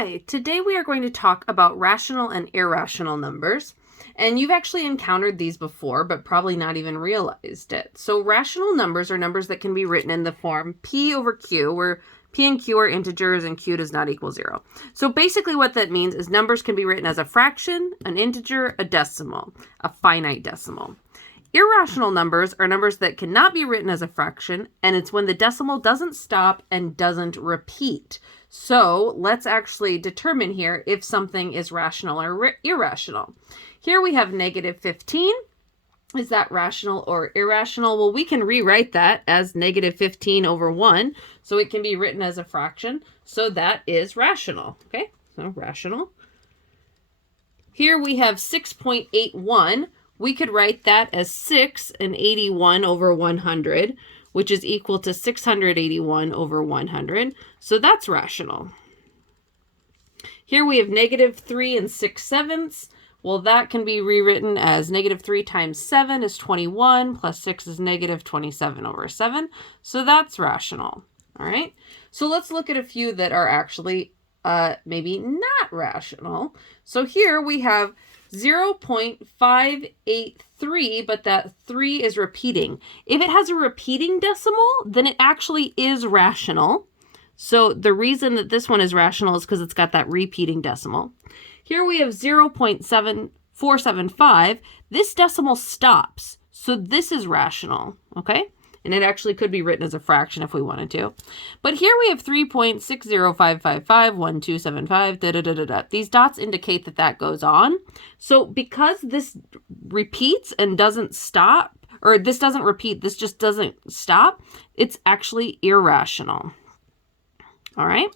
Hi, today we are going to talk about rational and irrational numbers. And you've actually encountered these before, but probably not even realized it. So rational numbers are numbers that can be written in the form P over Q, where P and Q are integers and Q does not equal 0. So basically what that means is numbers can be written as a fraction, an integer, a decimal, a finite decimal. Irrational numbers are numbers that cannot be written as a fraction, and it's when the decimal doesn't stop and doesn't repeat. So let's actually determine here if something is rational or irrational. Here we have negative 15. Is that rational or irrational? Well, we can rewrite that as negative 15 over 1, so it can be written as a fraction. So that is rational, okay? So rational. Here we have 6.81. We could write that as 6 and 81 over 100, which is equal to 681 over 100. So that's rational. Here we have negative 3 and 6/7. Well, that can be rewritten as negative 3 times 7 is 21, plus 6 is negative 27 over 7. So that's rational. All right. So let's look at a few that are actually maybe not rational. So here we have 0.583, but that 3 is repeating. If it has a repeating decimal, then it actually is rational. So the reason that this one is rational is because it's got that repeating decimal. Here we have 0.7475. This decimal stops. So this is rational, okay? And it actually could be written as a fraction if we wanted to. But here we have 3.605551275, These dots indicate that that goes on. So because this repeats and doesn't stop, or this doesn't repeat, this just doesn't stop, it's actually irrational. All right.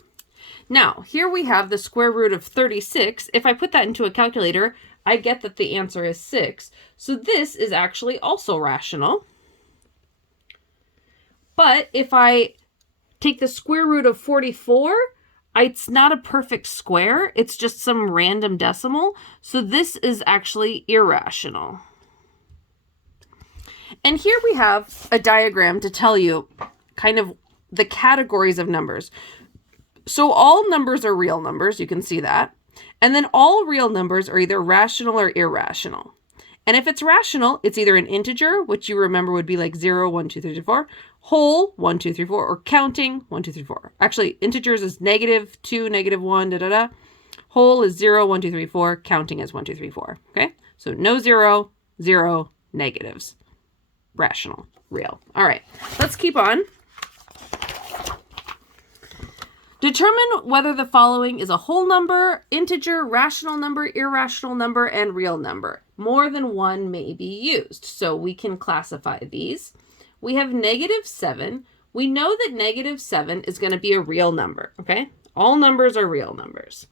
Now, here we have the square root of 36. If I put that into a calculator, I get that the answer is 6. So this is actually also rational. But if I take the square root of 44, it's not a perfect square. It's just some random decimal. So this is actually irrational. And here we have a diagram to tell you kind of the categories of numbers. So all numbers are real numbers. You can see that. And then all real numbers are either rational or irrational. And if it's rational, it's either an integer, which you remember would be like 0, 1, 2, 3, 4, whole, 1, 2, 3, 4, or counting, 1, 2, 3, 4. Actually, integers is negative 2, negative 1, Whole is 0, 1, 2, 3, 4. Counting is 1, 2, 3, 4. Okay? So no 0, 0, negatives. Rational, real. All right, let's keep on. Determine whether the following is a whole number, integer, rational number, irrational number, and real number. More than one may be used, so we can classify these. We have negative 7. We know that negative 7 is going to be a real number, okay? All numbers are real numbers.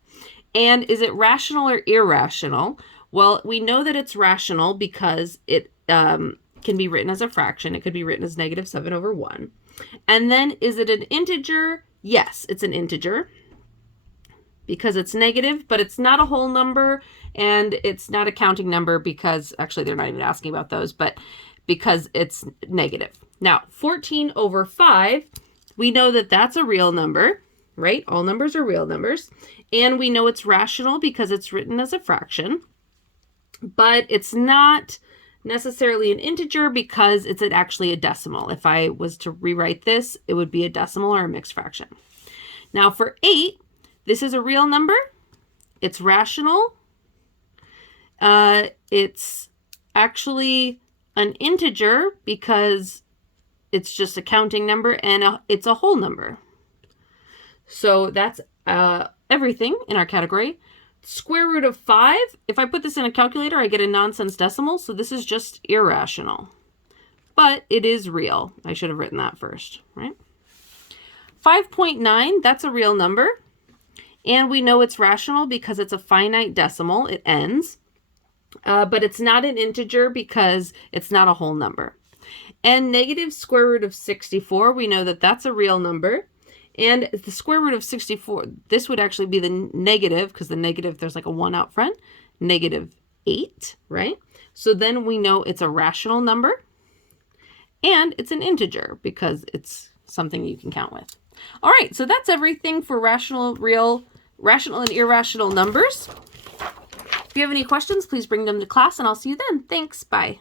And is it rational or irrational? Well, we know that it's rational because it can be written as a fraction. It could be written as negative 7 over 1. And then is it an integer? Yes, it's an integer because it's negative, but it's not a whole number and it's not a counting number because actually they're not even asking about those, but because it's negative. Now, 14 over 5, we know that that's a real number, right? All numbers are real numbers. And we know it's rational because it's written as a fraction, but it's not necessarily an integer because it's actually a decimal. If I was to rewrite this, it would be a decimal or a mixed fraction. Now for 8, this is a real number. It's rational. It's actually an integer because it's just a counting number and it's a whole number. So that's everything in our category. Square root of 5, if I put this in a calculator, I get a nonsense decimal, so this is just irrational. But it is real. I should have written that first, right? 5.9, that's a real number. And we know it's rational because it's a finite decimal. It ends. But it's not an integer because it's not a whole number. And negative square root of 64, we know that that's a real number. And the square root of 64, this would actually be the negative, because the negative, there's like a 1 out front, negative 8, right? So then we know it's a rational number, and it's an integer, because it's something you can count with. All right, so that's everything for rational, real, rational and irrational numbers. If you have any questions, please bring them to class, and I'll see you then. Thanks. Bye.